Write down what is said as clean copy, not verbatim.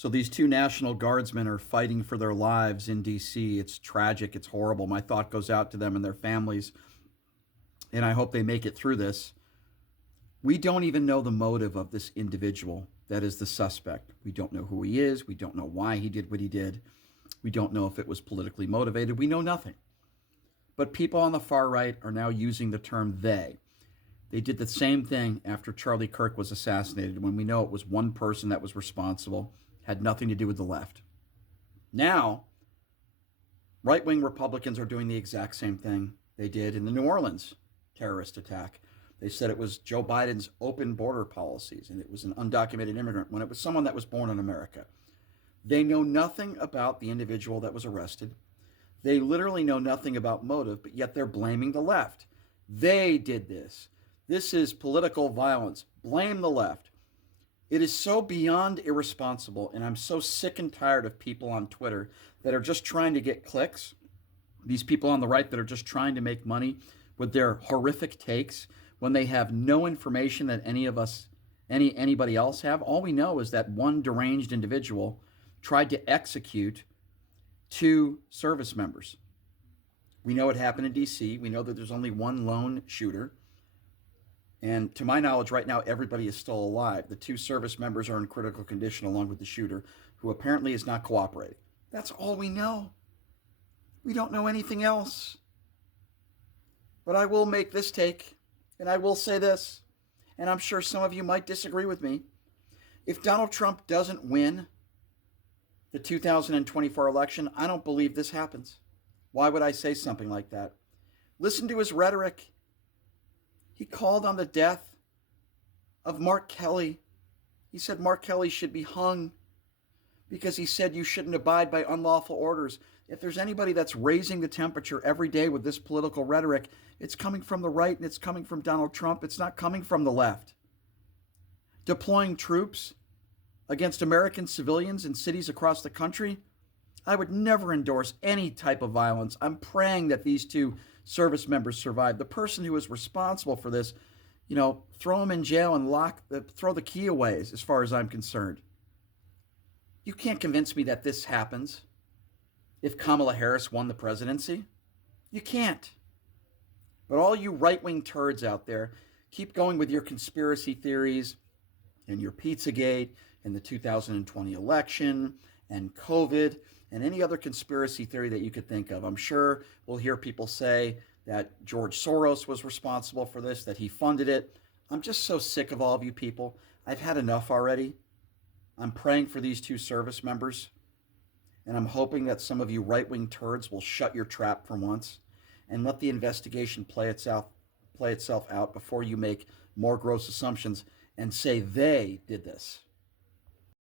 So these two National Guardsmen are fighting for their lives in D.C. It's tragic. It's horrible. My thought goes out to them and their families, and I hope they make it through this. We don't even know the motive of this individual that is the suspect. We don't know who he is. We don't know why he did what he did. We don't know if it was politically motivated. We know nothing. But people on the far right are now using the term they. They did the same thing after Charlie Kirk was assassinated, when we know it was one person that was responsible, had nothing to do with the left. Now, right-wing Republicans are doing the exact same thing they did in the New Orleans terrorist attack. They said it was Joe Biden's open border policies and it was an undocumented immigrant when it was someone that was born in America. They know nothing about the individual that was arrested. They literally know nothing about motive, but yet they're blaming the left. They did this. This is political violence. Blame the left. It is so beyond irresponsible, and I'm so sick and tired of people on Twitter that are just trying to get clicks. These people on the right that are just trying to make money with their horrific takes when they have no information that anybody else have. All we know is that one deranged individual tried to execute two service members. We know it happened in D.C. We know that there's only one lone shooter. And to my knowledge, right now, everybody is still alive. The two service members are in critical condition along with the shooter, who apparently is not cooperating. That's all we know. We don't know anything else. But I will make this take, and I will say this, and I'm sure some of you might disagree with me. If Donald Trump doesn't win the 2024 election, I don't believe this happens. Why would I say something like that? Listen to his rhetoric. He called on the death of Mark Kelly. He said Mark Kelly should be hung because he said you shouldn't abide by unlawful orders. If there's anybody that's raising the temperature every day with this political rhetoric, it's coming from the right and it's coming from Donald Trump. It's not coming from the left. Deploying troops against American civilians in cities across the country, I would never endorse any type of violence. I'm praying that these two service members survive. The person who is responsible for this, throw him in jail and throw the key away as far as I'm concerned. You can't convince me that this happens if Kamala Harris won the presidency. You can't. But all you right-wing turds out there, keep going with your conspiracy theories and your Pizzagate and the 2020 election and COVID and any other conspiracy theory that you could think of. I'm sure we'll hear people say that George Soros was responsible for this, that he funded it. I'm just so sick of all of you people. I've had enough already. I'm praying for these two service members, and I'm hoping that some of you right-wing turds will shut your trap for once and let the investigation play itself out before you make more gross assumptions and say they did this.